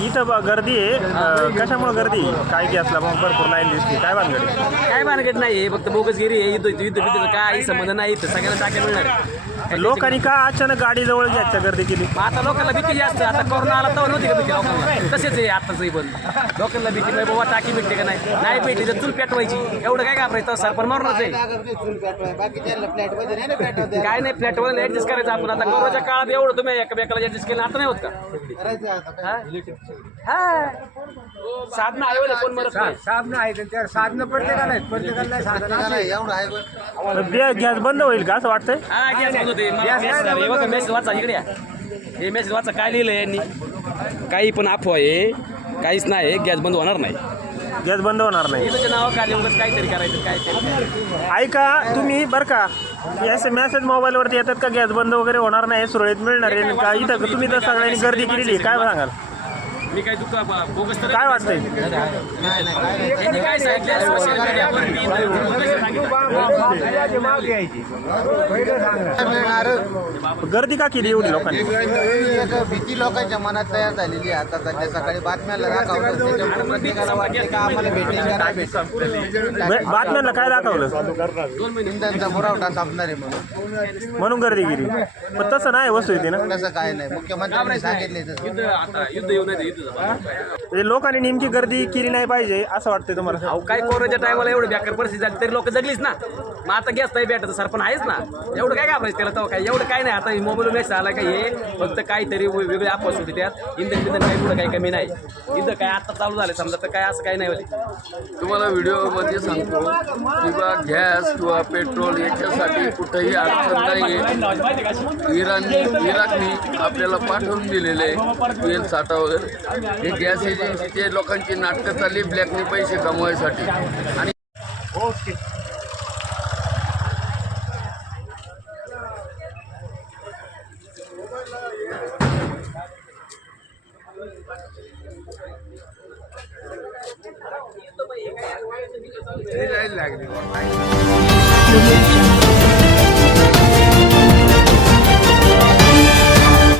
इथं गर्दी आहे, कशामुळे गर्दी काय की असला मग भरपूर लाईन दिसते, काय भानगड काय भानगड नाही, फक्त बोगसगिरी आहे. युद्ध काय संबंध नाही, सगळ्यांना टाक्या मिळणार. लोकांनी का अचानक गाडी जवळ घ्यायचं गर्दी केली? आता लोकांना भीती जास्त, आता कोरोना आला तर नव्हती का भीती लोकांना, तसेच आहे आताचंही पण लोकांना भीती नाही बाबा टाकी भेटते का नाही भेटली तर चूल पेटवायची, एवढं काय घाबरायचं, सरपण मारूनच आहे. काय नाही, फ्लॅटवर ऍडजस्ट करायचं आपण. आता कोरोनाच्या काळात एवढं तुम्ही एकामेकाला ऍडजस्ट केलं, आता नाही होत का? साधनं आहे कोण मरत नाही, साधनं आहे त्यांच्यावर, साधनं प्रत्येकाला नाही, प्रत्येकाला नाही साधनं नाही एवढं आहे. गॅस बंद होईल का असं वाटतंय? हा गॅस बंद होते. मेसेज वाचा इकडे, हे मेसेज वाचा काय लिहिलं यांनी, काही पण अफवा आहे, काहीच नाही, गॅस बंद होणार नाही. गॅस बंद होणार नाही, त्याच्या नाव काय उगाच काहीतरी करायचं काय ते. ऐका तुम्ही बरं का, याचे मेसेज मोबाईलवरती येतात का गॅस बंद वगैरे होणार नाही, सुरळीत मिळणार आहे का? इथं तुम्ही तर सगळ्यांनी गर्दी केलेली, काय सांगाल? मी काय दुःख बोगस तर काय वाटतंय? यांनी काय सांगितलं सोशल मीडियावर गर्दी का केली एवढी लोकांनी? भीती लोकांच्या मनात तयार झालेली आहे. आता सध्या सकाळी बातम्याला दाखवलं, प्रत्येकाला वाटते का आम्हाला भेटेल का नाही भेटेल. बातम्यांना काय दाखवलं? इंधनचा पुरवठा संपणार आहे म्हणून गर्दी केली, पण तसं नाही वस्तू येते ना. तसं काय नाही, मुख्यमंत्र्यांनी सांगितले तसं. युद्ध येऊ नये, युद्ध म्हणजे लोकांनी नेमकी गर्दी केली नाही पाहिजे असं वाटतंय तुम्हाला? अहो काय कोरोनाच्या टायमाला एवढं बेकार परिस्थिती झाली तरी लोक जगलीच ना. मग आता गॅस नाही भेटत, सरपण आहेच ना, एवढं काय घाबरायचं त्याला? तेव्हा काय एवढं काय नाही. आता मोबाईल मेसेज आला का हे फक्त काहीतरी वेगळे अफवा होती त्यात, इंधन काही पुढं काही कमी नाही. इथं काय आता चालू झालं समजा तर काय असं काही नाही होते. तुम्हाला व्हिडिओमध्ये सांगतो की बा गॅस किंवा पेट्रोल याच्यासाठी कुठेही अडचण नाही आहे. इराकने आपल्याला पाठवून दिलेले तेल साठा वगैरे, हे गॅस एजन्सीचे लोकांची नाटकं चालली ब्लॅकने पैसे कमवायसाठी. आणि ओके, लागली